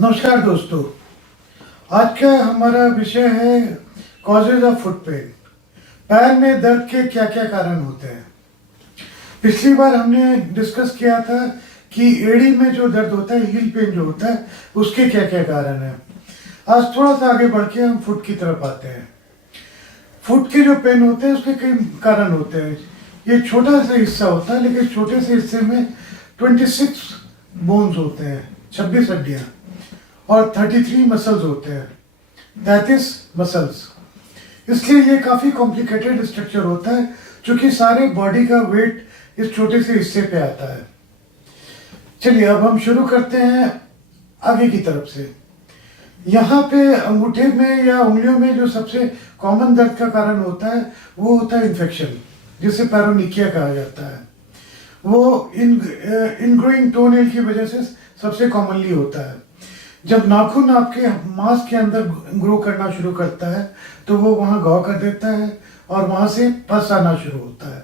नमस्कार दोस्तों। आज का हमारा विषय है कॉजेज ऑफ फुट पेन। पैर में दर्द के क्या क्या कारण होते हैं। पिछली बार हमने डिस्कस किया था कि एड़ी में जो दर्द होता है, हील पेन जो होता है, उसके क्या क्या कारण हैं। आज थोड़ा सा आगे बढ़ के हम फुट की तरफ आते हैं। फुट के जो पेन होते हैं उसके कई कारण होते हैं। ये छोटा सा हिस्सा होता है, लेकिन छोटे से हिस्से में 26 बोन्स होते हैं, 26 हड्डियां, और 33 मसल्स होते हैं, 33 मसल्स। इसलिए ये काफ़ी कॉम्प्लिकेटेड स्ट्रक्चर होता है, क्योंकि सारे बॉडी का वेट इस छोटे से हिस्से पे आता है। चलिए अब हम शुरू करते हैं आगे की तरफ से। यहाँ पे अंगूठे में या उंगलियों में जो सबसे कॉमन दर्द का कारण होता है वो होता है इन्फेक्शन, जिसे पैरोनिकिया कहा जाता है। वो इनग्रोइंग टोनेल की वजह से सबसे कॉमनली होता है। जब नाखून आपके मांस के अंदर ग्रो करना शुरू करता है तो वो वहाँ घाव कर देता है और वहाँ से पस आना शुरू होता है।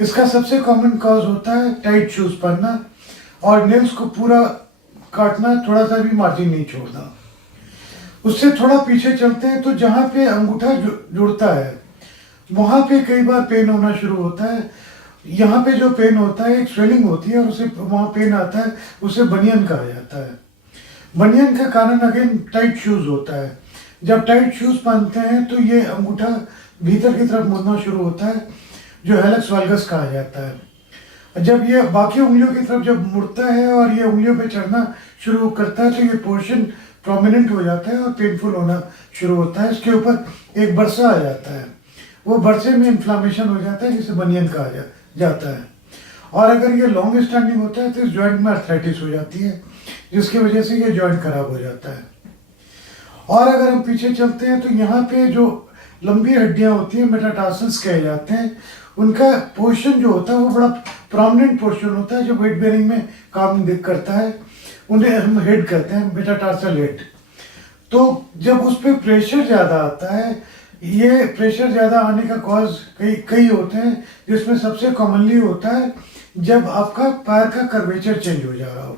इसका सबसे कॉमन कॉज होता है टाइट शूज पहनना और नेल्स को पूरा काटना, थोड़ा सा भी मार्जिन नहीं छोड़ना। उससे थोड़ा पीछे चलते हैं तो जहाँ पे अंगूठा जुड़ता है वहाँ पे कई बार पेन होना शुरू होता है। यहाँ पे जो पेन होता है, एक स्वेलिंग होती है और उसे वहाँ पेन आता है, उसे बनियन कहा जाता है। बनियन का कारण अगेन टाइट शूज होता है। जब टाइट शूज पहनते हैं तो ये अंगूठा भीतर की तरफ मुड़ना शुरू होता है, जो हेलक्स वाल्गस कहा जाता है। जब ये बाकी उंगलियों की तरफ जब मुड़ता है और ये उंगलियों पे चढ़ना शुरू करता है तो ये पोर्शन प्रोमिनेंट हो जाता है और पेनफुल होना शुरू होता है। इसके ऊपर एक बरसा आ जाता है, वो बरसे में इन्फ्लामेशन हो जाता है, जिसे बनियन कहा जाता है। और अगर ये लॉन्ग स्टैंडिंग होता है तो इस जॉइंट में आर्थराइटिस हो जाती है, जिसकी वजह से ये जॉइंट खराब हो जाता है। और अगर हम पीछे चलते हैं तो यहाँ पे जो लंबी हड्डियाँ होती हैं, मेटाटार्सल्स कहे जाते हैं, उनका पोर्शन जो होता है वो बड़ा प्रोमिनेंट पोर्शन होता है, जो वेट बेयरिंग में काम करता है। उन्हें हम हेड कहते हैं, मेटाटार्सल हेड। तो जब उस पर प्रेशर ज़्यादा आता है, ये प्रेशर ज़्यादा आने का कॉज कई होते हैं, जिसमें सबसे कॉमनली होता है जब आपका पैर का कर्वेचर चेंज हो जा रहा हो,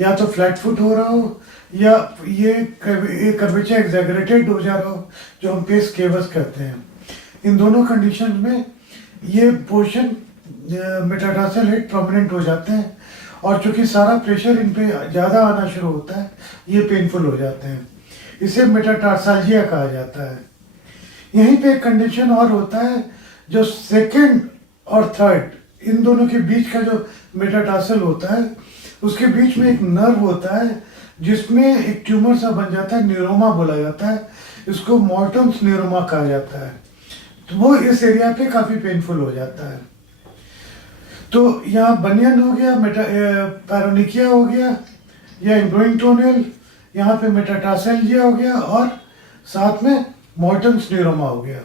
या तो फ्लैट फुट हो रहा हो या ये कर्वेचर एग्जैगरेटेड हो जा रहा हो, जो हम पेस केवस कहते हैं। इन दोनों कंडीशन में ये पोर्शन मेटाटार्सल हेड प्रोमिनेंट हो जाते हैं, और चूंकि सारा प्रेशर इन पे ज़्यादा आना शुरू होता है, ये पेनफुल हो जाते हैं। इसे मेटाटार्साल्जिया कहा जाता है। यहीं पे एक कंडीशन और होता है, जो सेकंड और थर्ड इन दोनों के बीच का जो मेटाटार्सल होता है, उसके बीच में एक नर्व होता है जिसमें एक ट्यूमर सा बन जाता है, न्यूरोमा बोला जाता है। इसको मॉर्टन्स न्यूरोमा कहा जाता है। तो वो इस एरिया पे काफ़ी पेनफुल हो जाता है। तो यहाँ बनियन हो गया, पैरोनिकिया हो गया, या इनग्रोइंग टोनेल, यहाँ पे मेटाटार्सल्जिया हो गया, और साथ में मॉर्टन्स न्यूरोमा हो गया।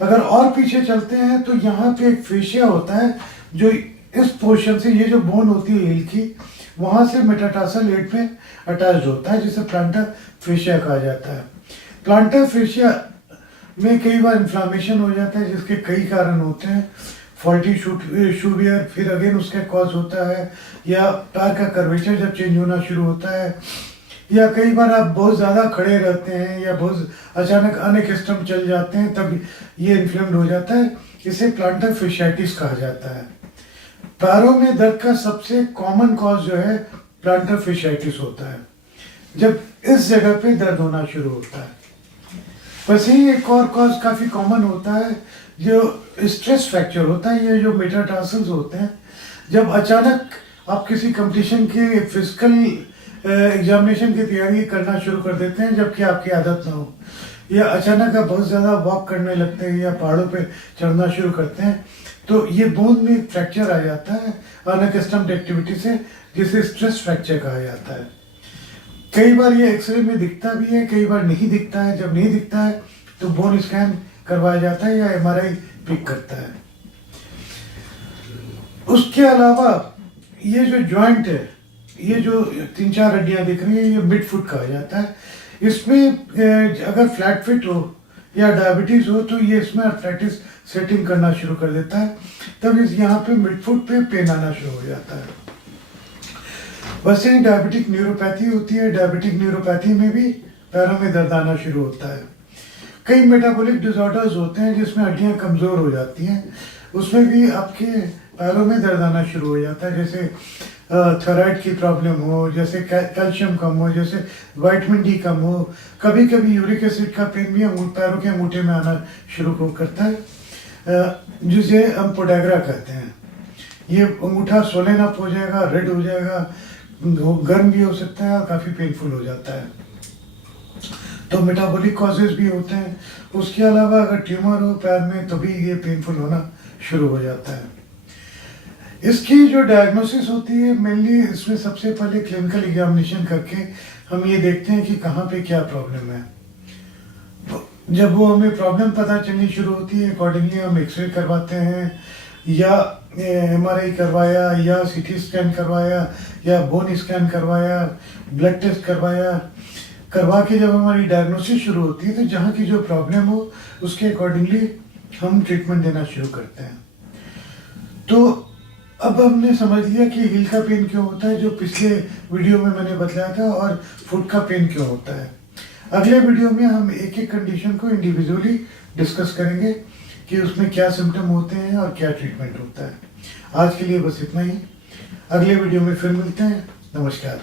अगर और पीछे चलते हैं तो यहाँ पे एक फेशिया होता है, जो इस पोर्शन से, ये जो बोन होती है हील की, वहाँ से मेटाटार्सल हेड में अटैच होता है, जिसे प्लांटर फेशिया कहा जाता है। प्लांटर फेशिया में कई बार इन्फ्लामेशन हो जाता है, जिसके कई कारण होते हैं। फॉल्टी शू वियर, फिर अगेन उसका कॉज होता है, या पैर का कर्वेचर जब चेंज होना शुरू होता है, या कई बार आप बहुत ज़्यादा खड़े रहते हैं या बहुत अचानक अनएक्स्टम चल जाते हैं, तब ये इन्फ्लेम्ड हो जाता है। इसे प्लांटर फेशियाइटिस कहा जाता है। पैरों में दर्द का सबसे कॉमन कॉज जो है प्लांटर फेशियाइटिस होता है, जब इस जगह पे दर्द होना शुरू होता है। वैसे ही एक और कॉज काफ़ी कॉमन होता है, जो स्ट्रेस फ्रैक्चर होता है। ये जो मेटाटार्सल्स होते हैं, जब अचानक आप किसी कंपटीशन के फिजिकल एग्जामिनेशन की तैयारी करना शुरू कर देते हैं, जबकि आपकी आदत ना हो, या अचानक आप बहुत ज़्यादा वॉक करने लगते हैं या पहाड़ों पे चढ़ना शुरू करते हैं, तो ये बोन में फ्रैक्चर आ जाता है अनएक्स्टम्ड एक्टिविटी से, जिसे स्ट्रेस फ्रैक्चर कहा जाता है। कई बार ये एक्सरे में दिखता भी है, कई बार नहीं दिखता है। जब नहीं दिखता है तो बोन स्कैन करवाया जाता है या एमआरआई पिक करता है। उसके अलावा ये जो जॉइंट है, ये जो 3-4 हड्डियाँ दिख रही है, ये मिड फुट कहा जाता है। इसमें अगर फ्लैट फिट हो या डायबिटीज हो तो ये इसमें आर्थराइटिस सेटिंग करना शुरू कर देता है। तब इस यहाँ पे मिड फुट पे पेन आना शुरू हो जाता है। वैसे डायबिटिक न्यूरोपैथी होती है। डायबिटिक न्यूरोपैथी में भी पैरों में दर्द आना शुरू होता है। कई मेटाबॉलिक डिसऑर्डर्स होते हैं जिसमें हड्डियां कमज़ोर हो जाती हैं, उसमें भी आपके पैरों में दर्द आना शुरू हो जाता है। जैसे थायराइड की प्रॉब्लम हो, जैसे कैल्शियम कम हो, जैसे विटामिन डी कम हो, कभी कभी यूरिक एसिड का पेन भी पैरों के अंगूठे में आना शुरू करता है, जिसे हम पोडाग्रा कहते हैं। ये अंगूठा सोलन अप हो जाएगा, रेड हो जाएगा, गर्म भी हो सकता है और काफ़ी पेनफुल हो जाता है। तो मेटाबॉलिक कॉजेज भी होते हैं। उसके अलावा अगर ट्यूमर हो पैर में तो भी ये पेनफुल होना शुरू हो जाता है। इसकी जो डायग्नोसिस होती है मेनली इसमें सबसे पहले क्लिनिकल एग्जामिनेशन करके हम ये देखते हैं कि कहाँ पे क्या प्रॉब्लम है। जब वो हमें प्रॉब्लम पता चलनी शुरू होती है अकॉर्डिंगली हम एक्सरे करवाते हैं या MRI करवाया या CT स्कैन करवाया या बोन स्कैन करवाया, ब्लड टेस्ट करवा के जब हमारी डायग्नोसिस शुरू होती है तो जहाँ की जो प्रॉब्लम हो उसके अकॉर्डिंगली हम ट्रीटमेंट देना शुरू करते हैं। तो अब हमने समझ लिया कि हील का पेन क्यों होता है, जो पिछले वीडियो में मैंने बताया था, और फुट का पेन क्यों होता है। अगले वीडियो में हम एक एक कंडीशन को इंडिविजुअली डिस्कस करेंगे कि उसमें क्या सिम्टम होते हैं और क्या ट्रीटमेंट होता है। आज के लिए बस इतना ही। अगले वीडियो में फिर मिलते हैं। नमस्कार।